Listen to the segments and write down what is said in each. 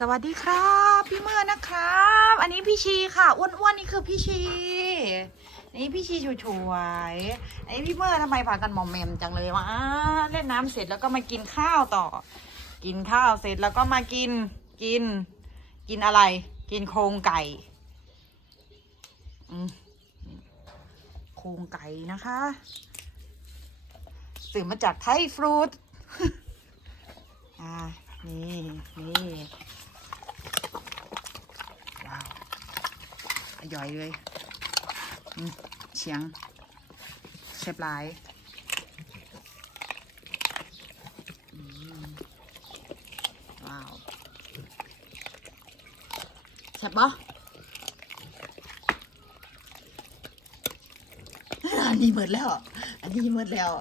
สวัสดีครับ พี่เมื่อนะครับ อันนี้พี่ชีค่ะอ้วนๆนี่คือพี่ชีอันนี้พี่ชีช่วยๆอันนี้พี่เมื่อทำไมพากันหมอมแมมจังเลยวะเล่นน้ำเสร็จแล้วก็มากินข้าวต่อ กินข้าวเสร็จแล้วก็มากินกิน กินอะไร กินโครงไก่โครงไก่นะคะสื่อมาจากไทยฟรุตอ่านี่นี่ ว้าว อร่อยเลยเชียงเชฟลายว้าวแซ่บปะอันนี้หมดแล้ว อันนี้หมดแล้ว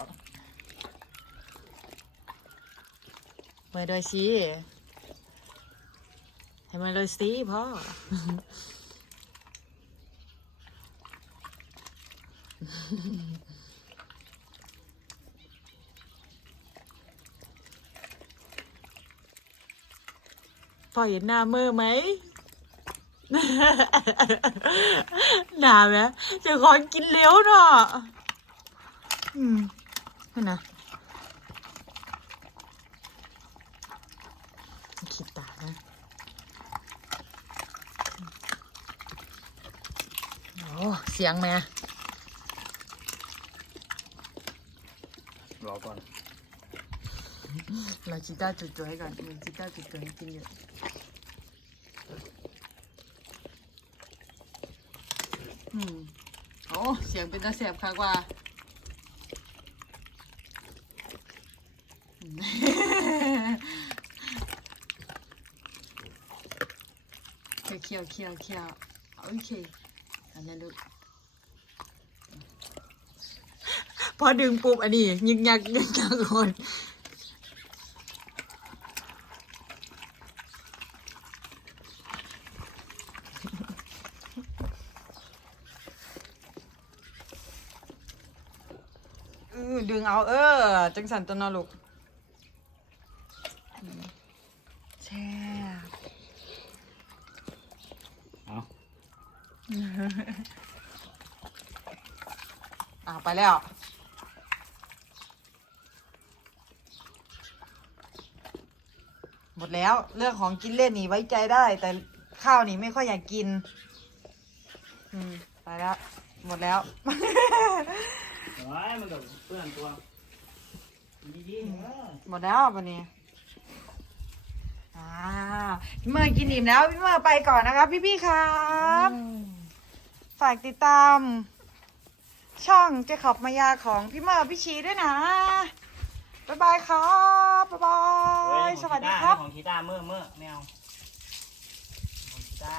เปิดด้วยสิให้มันเลยสิพ่อ พ่อเห็นหน้ามือไหม หนาไหมจะขอกินเลี้ยวเนาะอืมนั่นนะคิดตานะโอ้เสียงแม่ รอก่อนเราจิต้าจุดๆให้ก่อนมันจิต้าจุดๆให้กินเยอะอืมโอ้เสียงเป็นตาแสบค่ะกว่าเคี่ยวเคี่ยวเคี่ยวโอเคอันนั้นลูก พอดึงปุ๊บอันนี้ยึกยักยึกยักคนเออดึงเอาเออ จังสันตัวเนอลูกอืมแช่เอาอ่าไปแล้ว มดแล้ว เรื่องของกินเล่นนี่ไว้ใจได้ แต่ข้าวนี่ไม่ค่อยอยากกิน อืมไปแล้วหมดแล้ว ว้มันกับเพื่อนตัวดีๆเออหมดแล้ววันนี้อ่าพี่เมื่อกินอิ่มแล้วพี่เมื่อไปก่อนนะครับพี่ๆครับ ฝากติดตาม ช่องเจขอบมายาของพี่เมื่อพี่ชีด้วยนะ บ๊ายบายครับ สวัสดีครับ ของทีตาเมื่อเมื่อแมวของกีตา